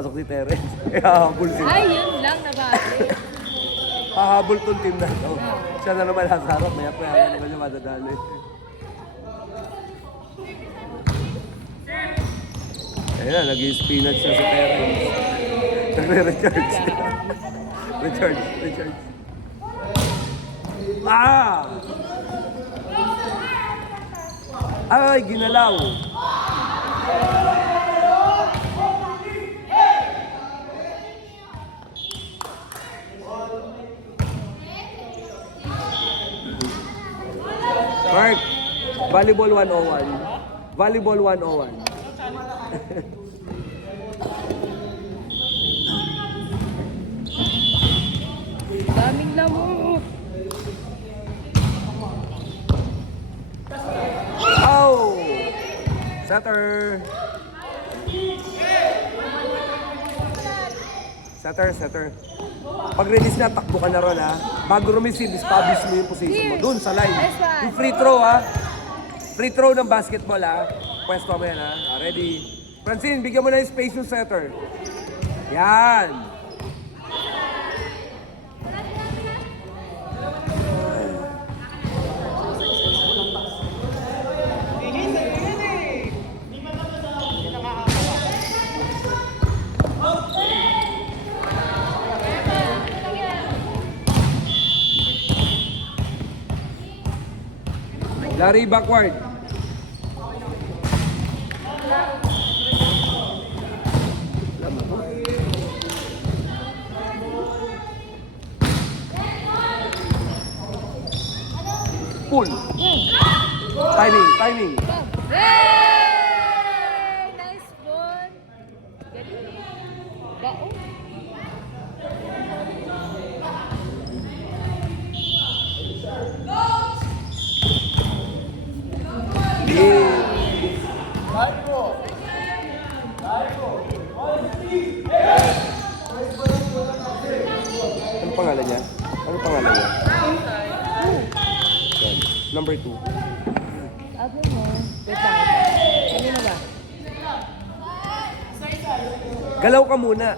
Pasok si Terence. Hahabol sila. Ay, yun lang, nabati. Hahabol tong team na to. Siya na naman nasa harap. Maya-maya na naman siya madadali. Ayun na, nag-spinach na si Terence. Nagre-recharge. Recharge. Ah! Ay, ginalaw. Mark, volleyball 101. Volleyball 101. Daming lamok. Oh! Setter. Setter. Pag-release na, takbo ka na ron, ha? Bago rumeceive, establish mo yung position mo. Doon, sa line. Yung free throw, ha? Free throw ng basketball, ha? Pwesto mo yan, ha? Ready? Francine, bigyan mo na yung space yung setter. Yan. Larry, backward. Pull. Timing. Hey! Nice ball. Galing. Bao. Ano pangalan niya? Number 2. Sabi mo. Wait lang. Ano na ba? Galaw ka muna.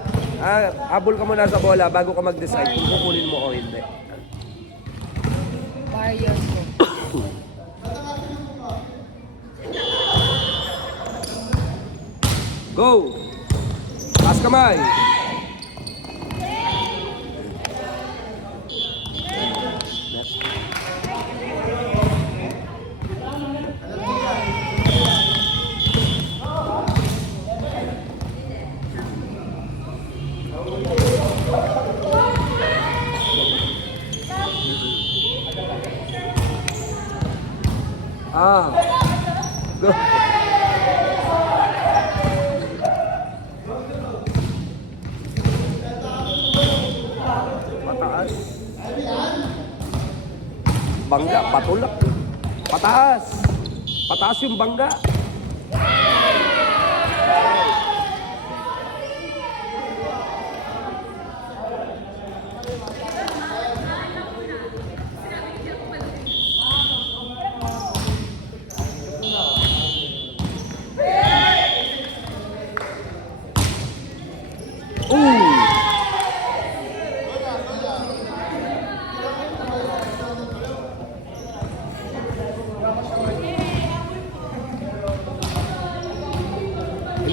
Habol ka muna sa bola bago ka mag-decide kung kukunin mo o hindi. Marios ko. Go! Taas kamay! Go! Pataas. Bangga, patulak. Pataas. Pataas yung bangga.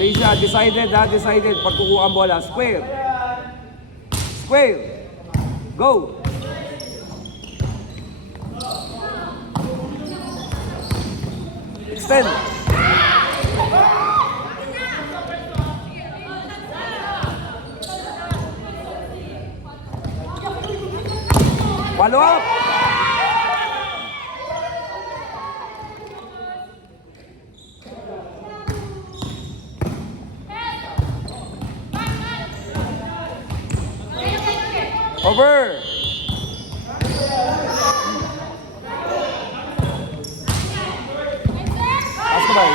Alicia, decided. Pag kukuha ang bola, square. Go! Extend. Follow up. Over. Taas kamay.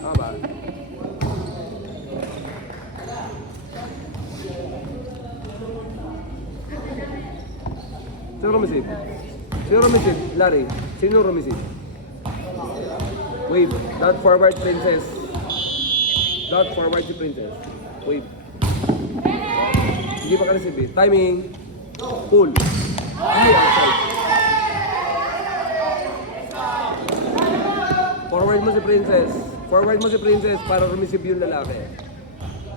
Tama. Sino rumisid? Larry. Sino rumisid? Wave. Dot forward, princess. Dot forward si princess. Wave. Hindi pa ka receive eh. Timing. Pull. Hindi, outside. Forward mo si princess. Forward mo si princess para receive yung lalaki.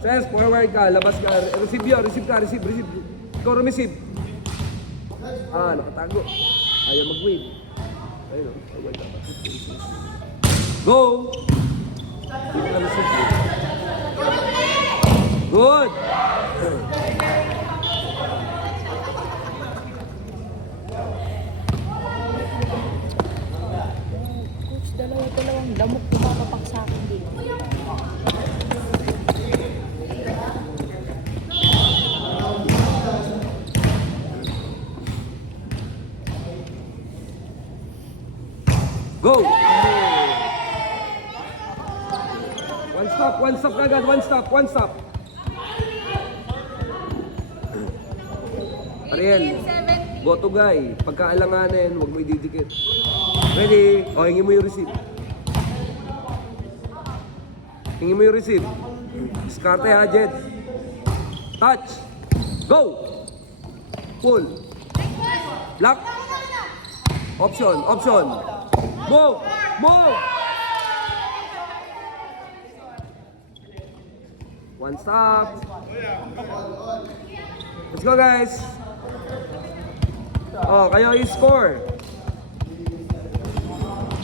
Ses, forward ka, labas ka. Receive yun, receive ka, receive. Ikaw receive. Ah, nakatago. Ayaw mag-wave. Ayun o, forward ka. Go! Hindi ka receive. Good! Coach, dalawang lamok pumapapak sa akin dito. Go! One stop kagad, one stop. Ariel, boto guy, pagkaalanganin, huwag mo ididikit. Ready? O, hingi mo yung receipt. Hingi mo yung receipt. Diskarte ha, Jed. Touch. Go! Pull. Lock. Option. Move! One stop. Let's go, guys. Oh, kayo i-score.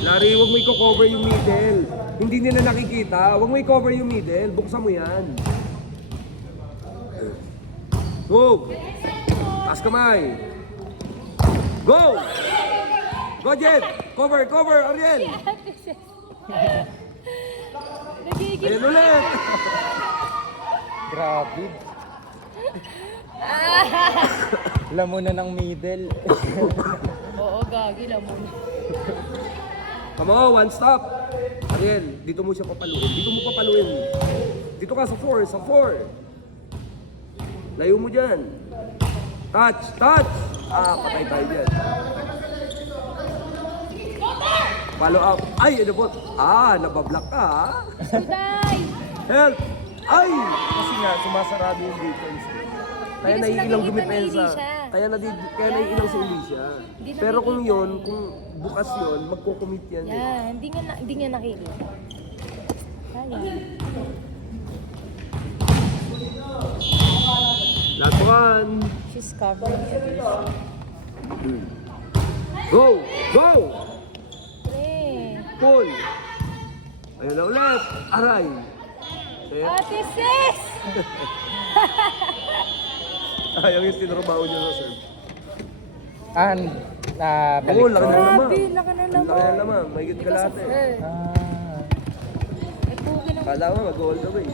Larry, huwag mo i-cover yung middle. Hindi nila nakikita. Huwag mo i-cover yung middle. Buksan mo yan. Move. Taas kamay. Go! Go, Jed! Cover, Ariel! Nagigil. Ayan ulit! Grabe. Lamunan ng middle. Oo, gagi lang mo. Come on, one stop! Ariel, dito mo siya papaluin. Dito ka sa 4. Layo mo dyan. Touch! Ah, patay tayo dyan. Follow up. Ay, ano po? Ah, nabablock ka ha? Kuday! Help! Ay! Kasi nga, sumasarado yung defense. Kaya Hindi kasi naiilang nakikita ni dumipensa. Alicia. Kaya naiilang si Alicia. Hindi Pero kung nakikita yun, eh. kung bukas yun, magko-commit yan. Eh. Yan, hindi nga nakikita. Sayang. Last one! She's covering abuse. Go! Pre. Pull! Ayun na ulit! Aray! Kaya, Ate Sis! ayaw yung tinrabaho niya sa serve. Balik Oo, laki na ko. naman. Grabe, laki na naman. Laki na naman, may higit Because of kalate. her. Ah. Nagbugi ng Kala mo mag-all the way.